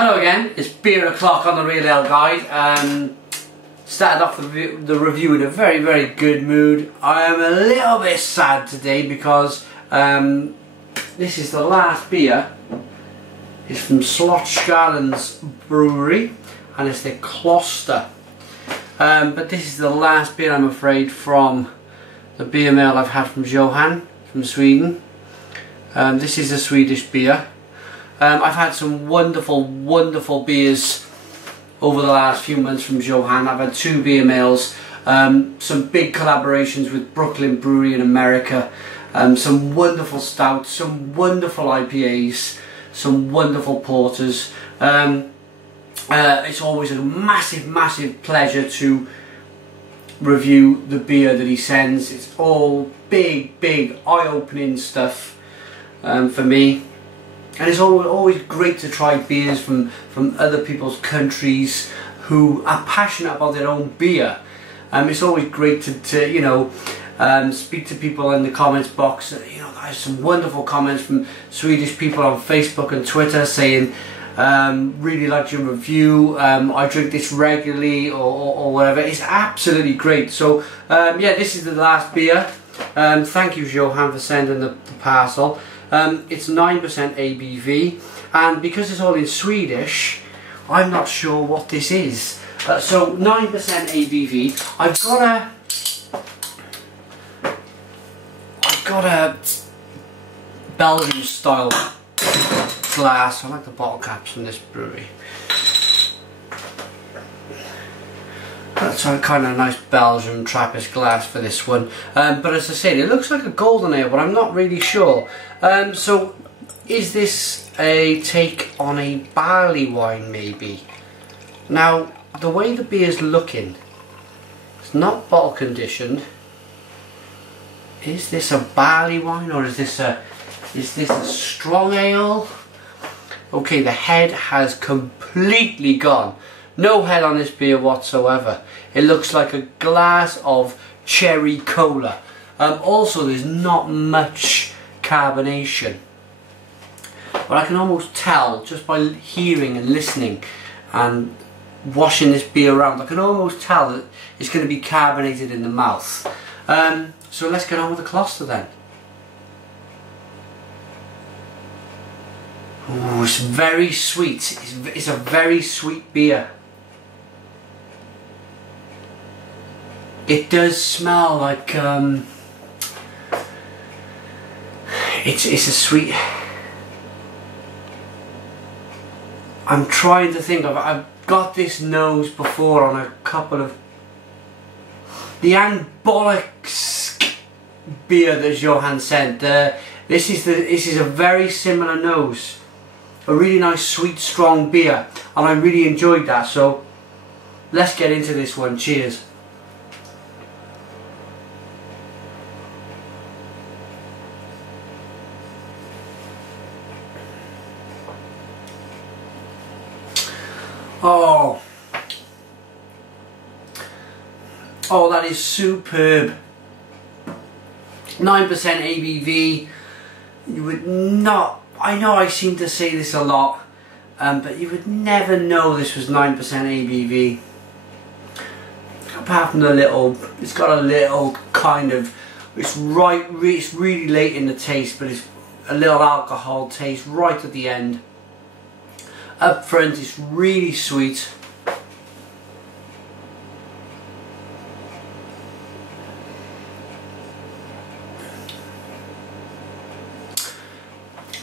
Hello again, it's beer o'clock on the Real Ale Guide. Started off the review in a very good mood. I am a little bit sad today because this is the last beer. It's from Slottskällans Bryggeri and it's the Kloster. But this is the last beer, I'm afraid, from the beer mail I've had from Johan from Sweden. This is a Swedish beer. I've had some wonderful beers over the last few months from Johan. I've had 2 beer mails, some big collaborations with Brooklyn Brewery in America, some wonderful stouts, some wonderful IPAs, some wonderful porters. It's always a massive pleasure to review the beer that he sends. It's all big eye-opening stuff for me. And it's always great to try beers from other people's countries who are passionate about their own beer. It's always great to you know, speak to people in the comments box. You know, there's some wonderful comments from Swedish people on Facebook and Twitter saying, really liked your review, I drink this regularly, or whatever. It's absolutely great. So yeah, this is the last beer. Thank you, Johan, for sending the parcel. It's 9% ABV, and because it's all in Swedish, I'm not sure what this is. So 9% ABV. I've got a Belgian style glass. I like the bottle caps from this brewery. That's a kind of nice Belgian Trappist glass for this one. But as I said, it looks like a golden ale, but I'm not really sure. So is this a take on a barley wine maybe? Now, the way the beer's looking, it's not bottle conditioned. Is this a barley wine, or is this a strong ale? Okay, the head has completely gone. No head on this beer whatsoever. It looks like a glass of cherry cola. Also, there's not much carbonation. But I can almost tell just by hearing and listening and washing this beer around, I can almost tell that it's going to be carbonated in the mouth. So let's get on with the Kloster then. Ooh, it's very sweet. It's a very sweet beer. It does smell like it's a sweet. I'm trying to think of. I've got this nose before on a couple of the Anabolics beer that Johan sent. This is a very similar nose. A really nice, sweet, strong beer, and I really enjoyed that. So let's get into this one. Cheers. Oh, that is superb. 9% ABV. You would not, I know I seem to say this a lot, but you would never know this was 9% ABV. Apart from the little, it's got a little kind of, it's really late in the taste, but it's a little alcohol taste right at the end. Up front, it's really sweet.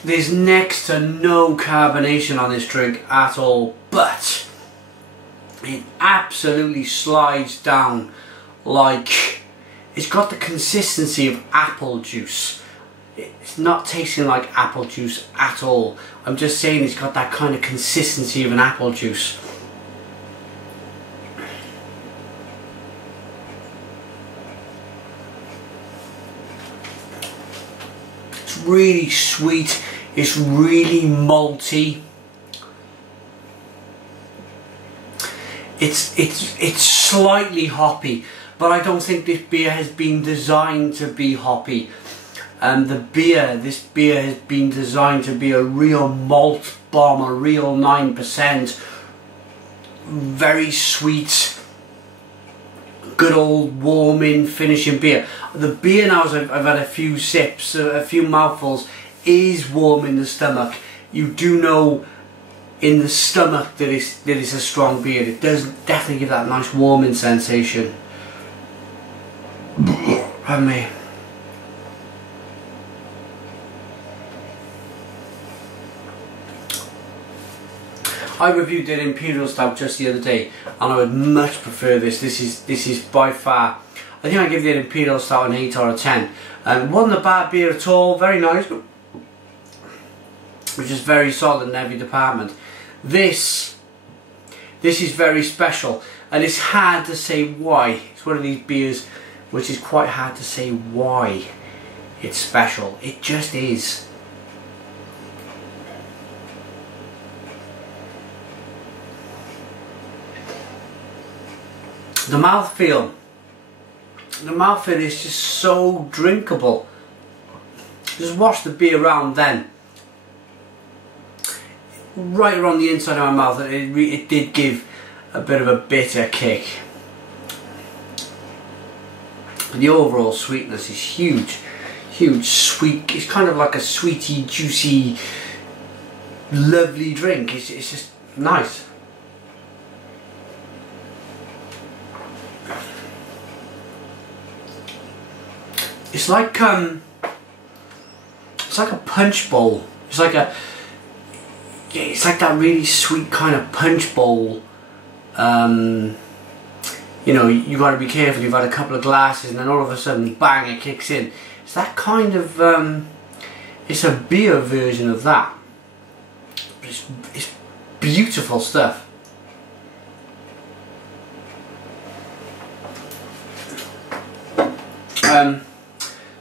There's next to no carbonation on this drink at all, but it absolutely slides down like it's got the consistency of apple juice. It's not tasting like apple juice at all. I'm just saying it's got that kind of consistency of an apple juice. It's really sweet. It's really malty. It's slightly hoppy, but I don't think this beer has been designed to be hoppy. This beer has been designed to be a real malt bomb, a real 9%, very sweet, good old warming, finishing beer. The beer now, as I've had a few sips, a few mouthfuls, is warm in the stomach. You do know in the stomach that it's a strong beer. It does definitely give that nice warming sensation. Pardon me. I reviewed an Imperial Stout just the other day, and I would much prefer this. This is by far, I think I give the Imperial Stout an 8 or a 10. Wasn't a bad beer at all, very nice, which is very solid in every department. This is very special, and it's hard to say why. It's one of these beers which is quite hard to say why it's special. It just is. The mouthfeel is just so drinkable. Just wash the beer around then. Right around the inside of my mouth, it did give a bit of a bitter kick. But the overall sweetness is huge. Huge, sweet. It's kind of like a sweety, juicy, lovely drink. It's just nice. It's like a punch bowl. It's like that really sweet kind of punch bowl. You know, you got to be careful. You've had a couple of glasses, and then all of a sudden, bang! It kicks in. It's that kind of. It's a beer version of that. It's beautiful stuff.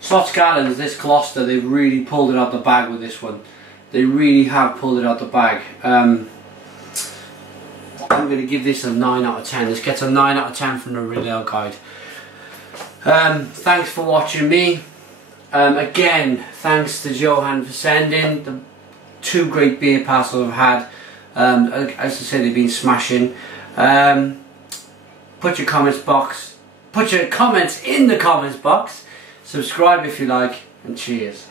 Slottskällans, this Kloster, they've really pulled it out the bag with this one. They really have pulled it out the bag. I'm going to give this a 9 out of 10. This gets a 9 out of 10 from the Real Guide. Thanks for watching me. Again, thanks to Johan for sending the 2 great beer parcels I've had. As I said, they've been smashing. Put your comments in the comments box. Subscribe if you like, and cheers.